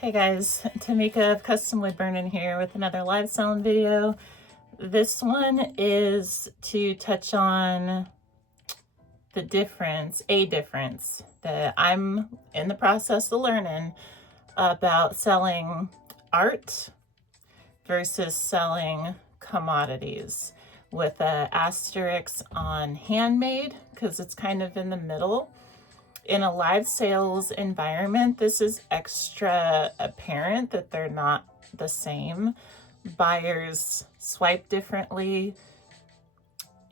Hey guys, Tamika of Custom Wood Burning here with another live selling video. This one is to touch on a difference that I'm in the process of learning about selling art versus selling commodities, with a asterisk on handmade because it's kind of in the middle. In a live sales environment, this is extra apparent that they're not the same. Buyers swipe differently.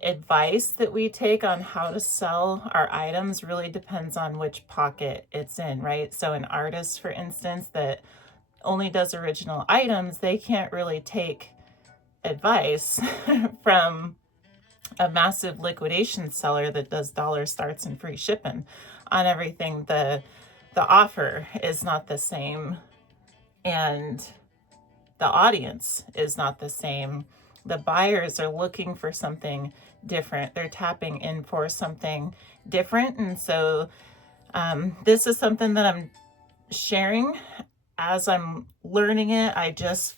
Advice that we take on how to sell our items really depends on which pocket it's in, right? So an artist, for instance, that only does original items, they can't really take advice from a massive liquidation seller that does dollar starts and free shipping on everything. The offer is not the same, and the audience is not the same. The buyers are looking for something different. They're tapping in for something different. And so this is something that I'm sharing as I'm learning it. I just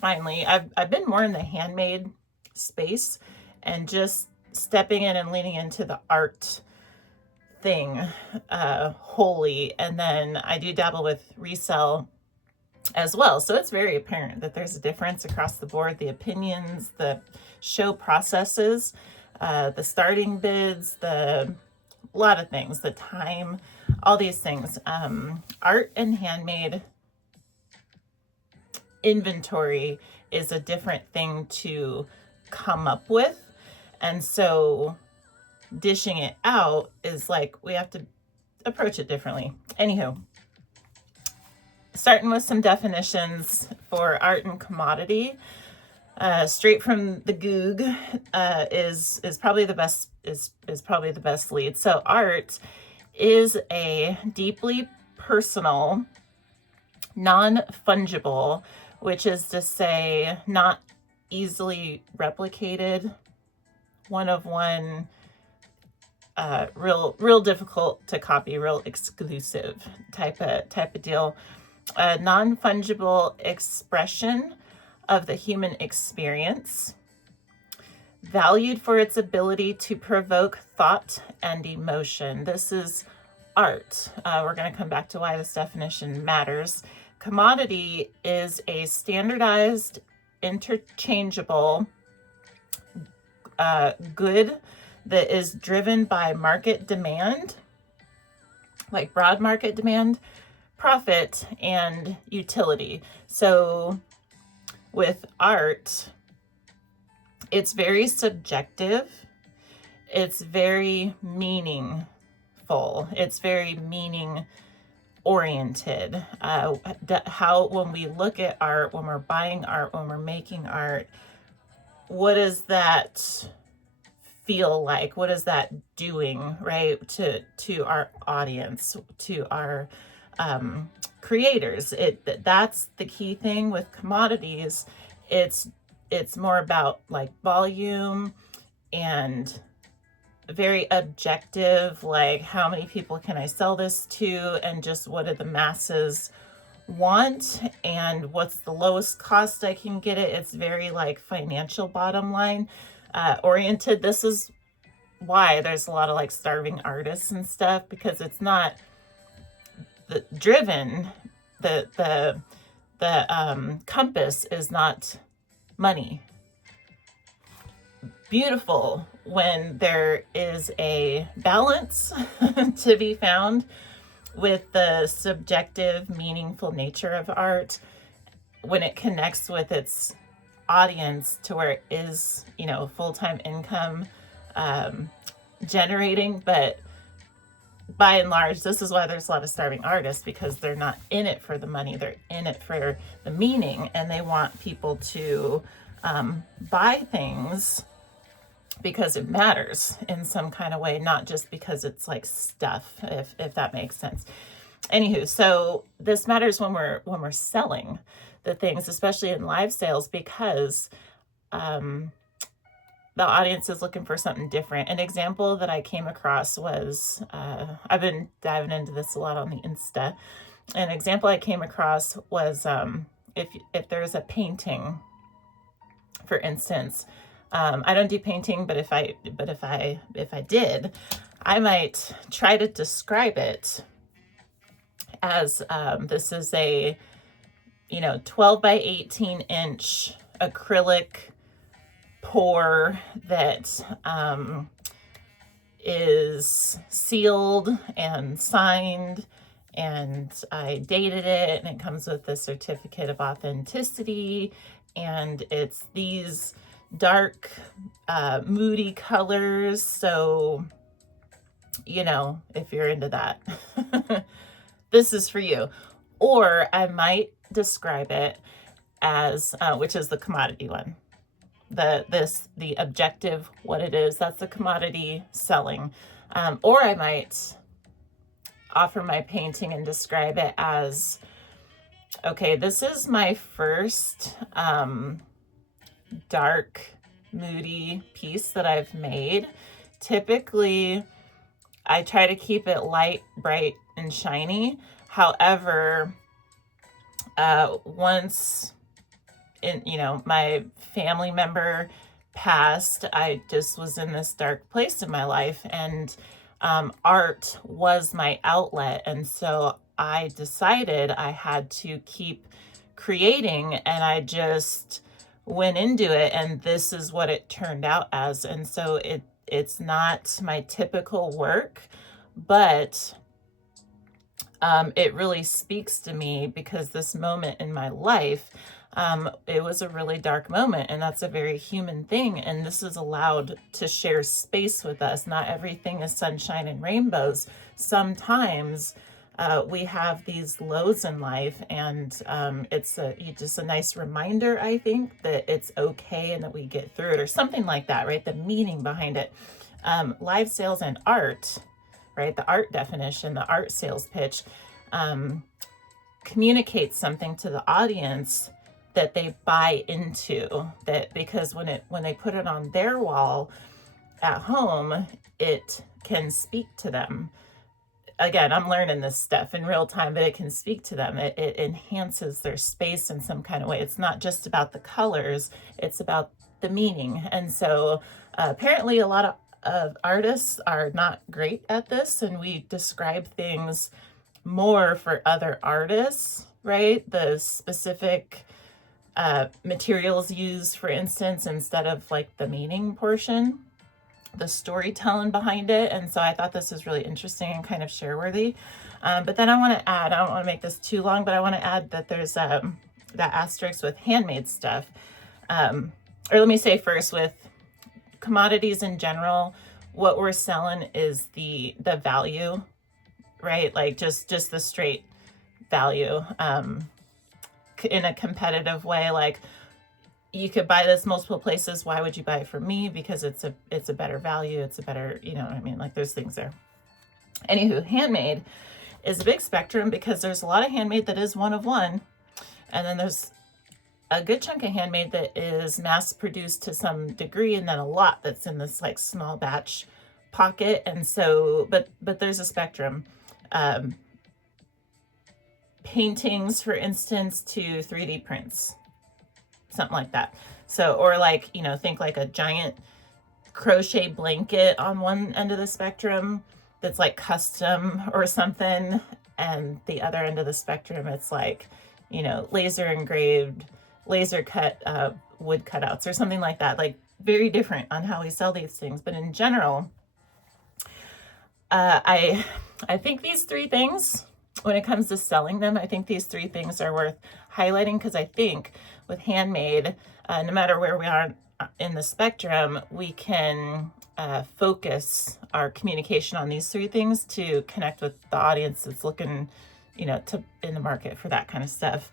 finally, I've been more in the handmade space and just stepping in and leaning into the art thing wholly. And then I do dabble with resell as well. So it's very apparent that there's a difference across the board. The opinions, the show processes, the starting bids, a lot of things, the time, all these things. Art and handmade inventory is a different thing to come up with. And so dishing it out is like, we have to approach it differently. Anywho, starting with some definitions for art and commodity. Straight from the Goog is probably the best is probably the best lead. So art is a deeply personal, non-fungible, which is to say not easily replicated, one of one, real difficult to copy, real exclusive type of deal. A non-fungible expression of the human experience, valued for its ability to provoke thought and emotion. This is art. We're going to come back to why this definition matters. Commodity is a standardized, interchangeable good that is driven by market demand, like broad market demand, profit, and utility. So with art, it's very subjective. It's very meaningful. It's very meaning oriented. How, when we look at art, when we're buying art, when we're making art, what does that feel like? What is that doing, right, to our audience, to our creators? That's the key thing with commodities. It's more about like volume and very objective, like how many people can I sell this to, and just what do the masses want, and what's the lowest cost I can get it. It's very like financial bottom line oriented. This is why there's a lot of like starving artists and stuff, because it's not the driven, the compass is not money. Beautiful when there is a balance to be found with the subjective, meaningful nature of art, when it connects with its audience to where it is, full-time income generating. But by and large, this is why there's a lot of starving artists, because they're not in it for the money, they're in it for the meaning, and they want people to buy things because it matters in some kind of way, not just because it's like stuff, if that makes sense. Anywho, so this matters when we're selling the things, especially in live sales, because the audience is looking for something different. An example that I came across was, I've been diving into this a lot on the Insta. an example I came across was if there's a painting, for instance. I don't do painting, but if I did, I might try to describe it as this is a 12 by 18 inch acrylic pour that is sealed and signed, and I dated it, and it comes with a certificate of authenticity, and it's these dark, moody colors. So, if you're into that, this is for you. Or I might describe it as, which is the commodity one, the objective, what it is, that's the commodity selling. Or I might offer my painting and describe it as, okay, this is my first dark, moody piece that I've made. Typically, I try to keep it light, bright, and shiny. However, once my family member passed, I just was in this dark place in my life, and art was my outlet. And so I decided I had to keep creating, and I just went into it, and this is what it turned out as. And so it's not my typical work, but it really speaks to me because this moment in my life, it was a really dark moment, and that's a very human thing. And this is allowed to share space with us. Not everything is sunshine and rainbows. Sometimes we have these lows in life, and it's just a nice reminder, I think, that it's okay and that we get through it, or something like that, right? The meaning behind it. Live sales and art, right? The art definition, the art sales pitch, communicates something to the audience that they buy into, that because when they put it on their wall at home, it can speak to them. Again, I'm learning this stuff in real time, but it can speak to them. It enhances their space in some kind of way. It's not just about the colors, it's about the meaning. And so apparently a lot of artists are not great at this, and we describe things more for other artists, right? The specific materials used, for instance, instead of like the meaning portion, the storytelling behind it. And so I thought this was really interesting and kind of share worthy. But then I want to add, I don't want to make this too long, but I want to add that there's that asterisk with handmade stuff. Or let me say first, with commodities in general, what we're selling is the value, right? Like just the straight value. In a competitive way, like, you could buy this multiple places. Why would you buy it from me? Because it's a better value. It's a better, what I mean? Like, there's things there. Anywho, handmade is a big spectrum, because there's a lot of handmade that is one of one. And then there's a good chunk of handmade that is mass produced to some degree, and then a lot that's in this like small batch pocket. And so, but there's a spectrum. Paintings, for instance, to 3D prints, something like that. So, or like, think like a giant crochet blanket on one end of the spectrum that's like custom or something. And the other end of the spectrum, it's like, laser engraved, laser cut wood cutouts or something like that. Like, very different on how we sell these things. But in general, I think these three things, when it comes to selling them, I think these three things are worth highlighting, because I think with handmade, no matter where we are in the spectrum, we can focus our communication on these three things to connect with the audience that's looking, in the market for that kind of stuff.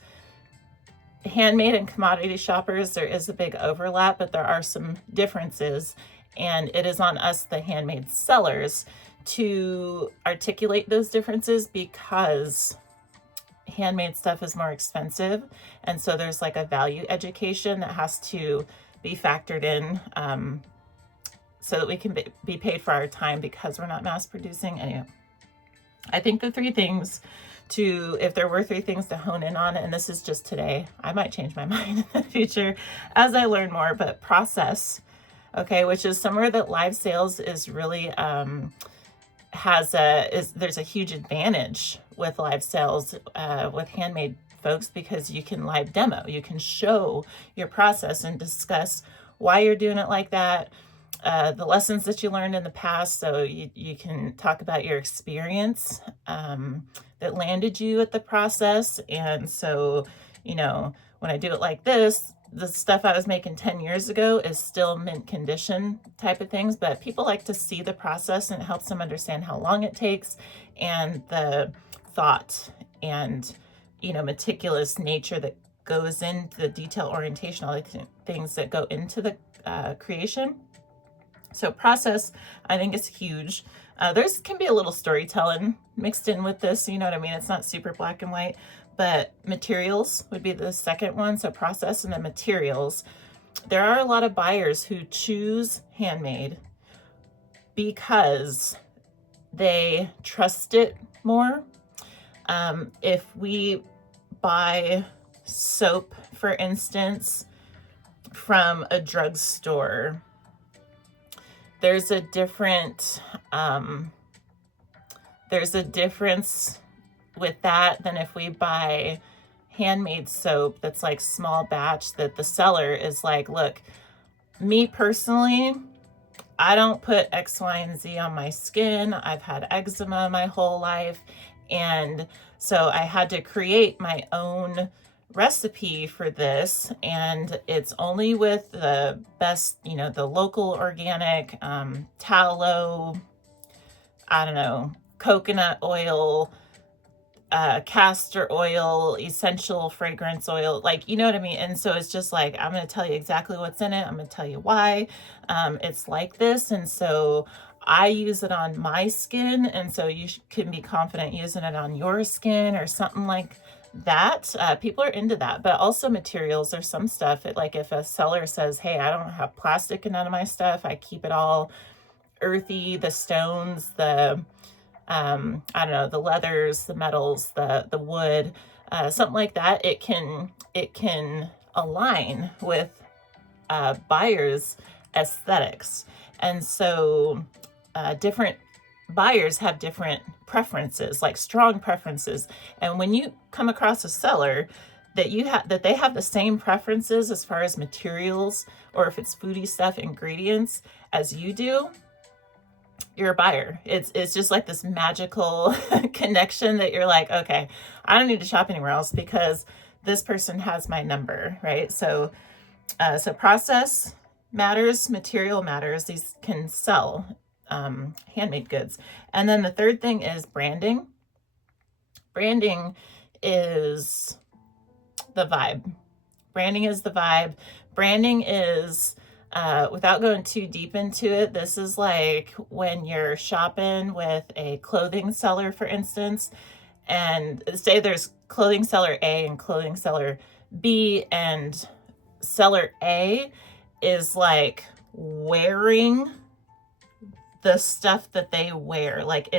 Handmade and commodity shoppers, there is a big overlap, but there are some differences, and it is on us, the handmade sellers, to articulate those differences, because handmade stuff is more expensive. And so there's like a value education that has to be factored in, so that we can be paid for our time, because we're not mass producing. Anyway, I think the three things to, if there were 3 things to hone in on, and this is just today, I might change my mind in the future as I learn more, but process, okay, which is somewhere that live sales is really, there's a huge advantage with live sales, with handmade folks, because you can live demo, you can show your process and discuss why you're doing it like that, the lessons that you learned in the past. So you can talk about your experience that landed you at the process. And so, when I do it like this, the stuff I was making 10 years ago is still mint condition type of things, but people like to see the process, and it helps them understand how long it takes and the thought and, meticulous nature that goes into the detail orientation, all the things that go into the creation. So process, I think, is huge. There's can be a little storytelling mixed in with this, you know what I mean? It's not super black and white, but materials would be the second one. So process and then materials. There are a lot of buyers who choose handmade because they trust it more. If we buy soap, for instance, from a drugstore, there's a difference with that than if we buy handmade soap that's like small batch, that the seller is like, look, me personally, I don't put X, Y, and Z on my skin. I've had eczema my whole life. And so I had to create my own recipe for this. And it's only with the best, the local organic, tallow, I don't know, coconut oil, castor oil, essential fragrance oil, like, you know what I mean? And so it's just like, I'm going to tell you exactly what's in it. I'm going to tell you why it's like this. And so I use it on my skin. And so you can be confident using it on your skin or something like that. People are into that, but also materials. There's some stuff that, like, if a seller says, hey, I don't have plastic in none of my stuff, I keep it all earthy, the stones, the I don't know, the leathers, the metals, the wood, something like that, it can align with buyers' aesthetics. And so different buyers have different preferences, like strong preferences. And when you come across a seller that they have the same preferences as far as materials, or if it's foodie stuff, ingredients, as you do, you're a buyer. It's just like this magical connection that you're like, okay, I don't need to shop anywhere else because this person has my number, right? So process matters, material matters. These can sell handmade goods. And then the third thing is branding. Branding is the vibe. Branding is the vibe. Branding is, without going too deep into it, this is like when you're shopping with a clothing seller, for instance, and say there's clothing seller A and clothing seller B, and seller A is like wearing the stuff that they wear, like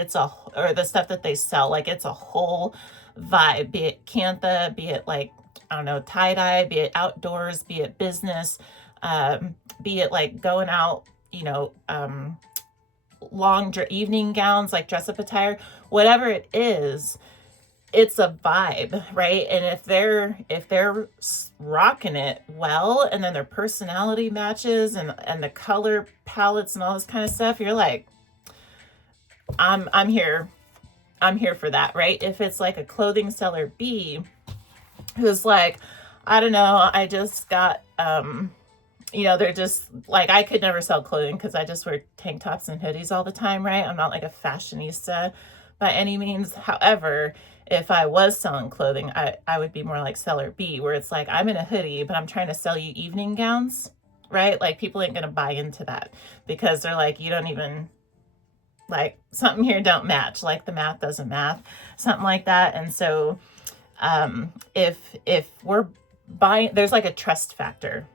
or the stuff that they sell, like it's a whole vibe, be it Cantha, be it like, I don't know, tie-dye, be it outdoors, be it business, be it like going out, long evening gowns, like dress-up attire, whatever it is, it's a vibe, right? And if they're rocking it well, and then their personality matches, and the color palettes and all this kind of stuff, you're like, I'm here for that, right? If it's like a clothing seller B who's like, I don't know, I just got they're just like, I could never sell clothing because I just wear tank tops and hoodies all the time, right? I'm not like a fashionista by any means. However, if I was selling clothing, I would be more like seller B, where it's like, I'm in a hoodie, but I'm trying to sell you evening gowns, right? Like, people ain't going to buy into that because they're like, you don't even, like, something here don't match, like the math doesn't math, something like that. And so if we're buying, there's like a trust factor.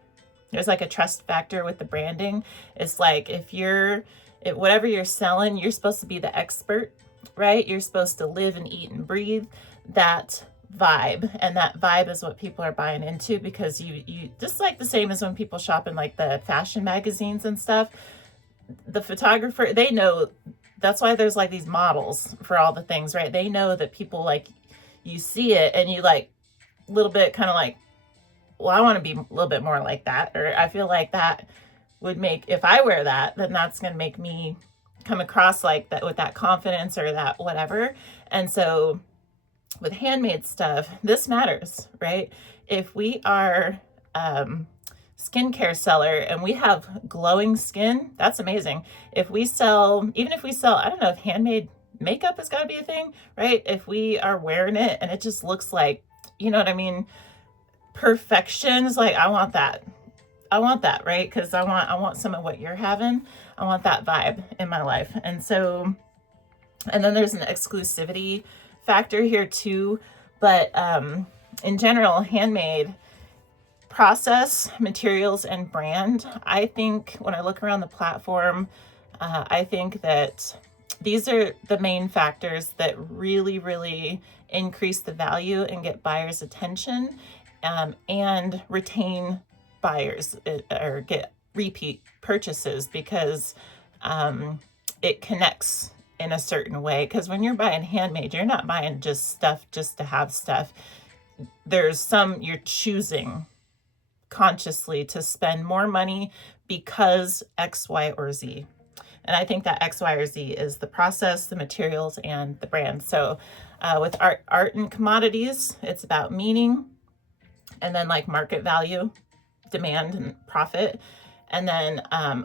There's like a trust factor with the branding. It's like, whatever you're selling, you're supposed to be the expert, right? You're supposed to live and eat and breathe that vibe, and that vibe is what people are buying into, because you just like the same as when people shop in like the fashion magazines and stuff. The photographer, they know, that's why there's like these models for all the things, right? They know that people like, you see it and you like a little bit kind of like, well, I want to be a little bit more like that, or I feel like that would make, if I wear that, then that's going to make me come across like that, with that confidence or that whatever. And so with handmade stuff, this matters, right? If we are skincare seller and we have glowing skin, that's amazing. If we sell, even if we sell, I don't know if handmade makeup has got to be a thing, right? If we are wearing it and it just looks like, you know what I mean, perfection, is like, I want that. I want that, right? Because I want some of what you're having. I want that vibe in my life. And so, and then there's an exclusivity factor here too. But in general, handmade, process, materials, and brand, I think when I look around the platform, I think that these are the main factors that really, really increase the value and get buyers' attention, and retain buyers, or get repeat purchases, because it connects in a certain way. Because when you're buying handmade, you're not buying just stuff just to have stuff. There's some, you're choosing consciously to spend more money because X, Y, or Z. And I think that X, Y, or Z is the process, the materials, and the brand. So with art and commodities, it's about meaning, and then like market value, demand, and profit. And then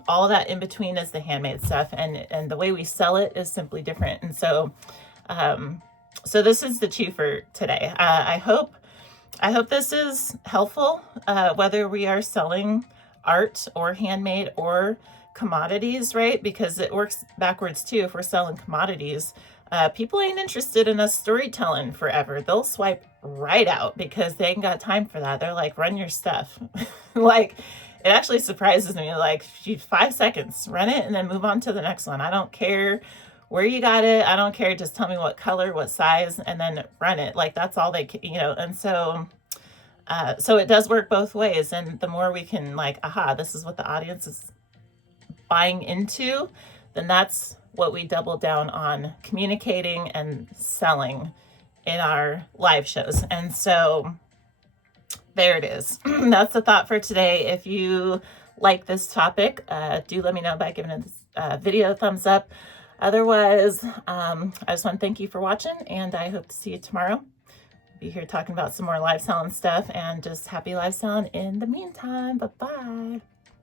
all that in between is the handmade stuff. And the way we sell it is simply different. And so, so this is the Chew for today. I hope this is helpful, whether we are selling art or handmade or commodities, right? Because it works backwards too. If we're selling commodities, people ain't interested in us storytelling forever. They'll swipe right out because they ain't got time for that. They're like, run your stuff. Like, it actually surprises me. Like, 5 seconds, run it, and then move on to the next one. I don't care where you got it. I don't care. Just tell me what color, what size, and then run it. Like, that's all they, you know. And so, so it does work both ways. And the more we can like, aha, this is what the audience is buying into, then that's what we double down on communicating and selling in our live shows. And so there it is. That's the thought for today. If you like this topic, do let me know by giving this video a thumbs up. Otherwise, I just want to thank you for watching, and I hope to see you tomorrow. Be here talking about some more live selling stuff, and just happy live selling in the meantime. Bye-bye.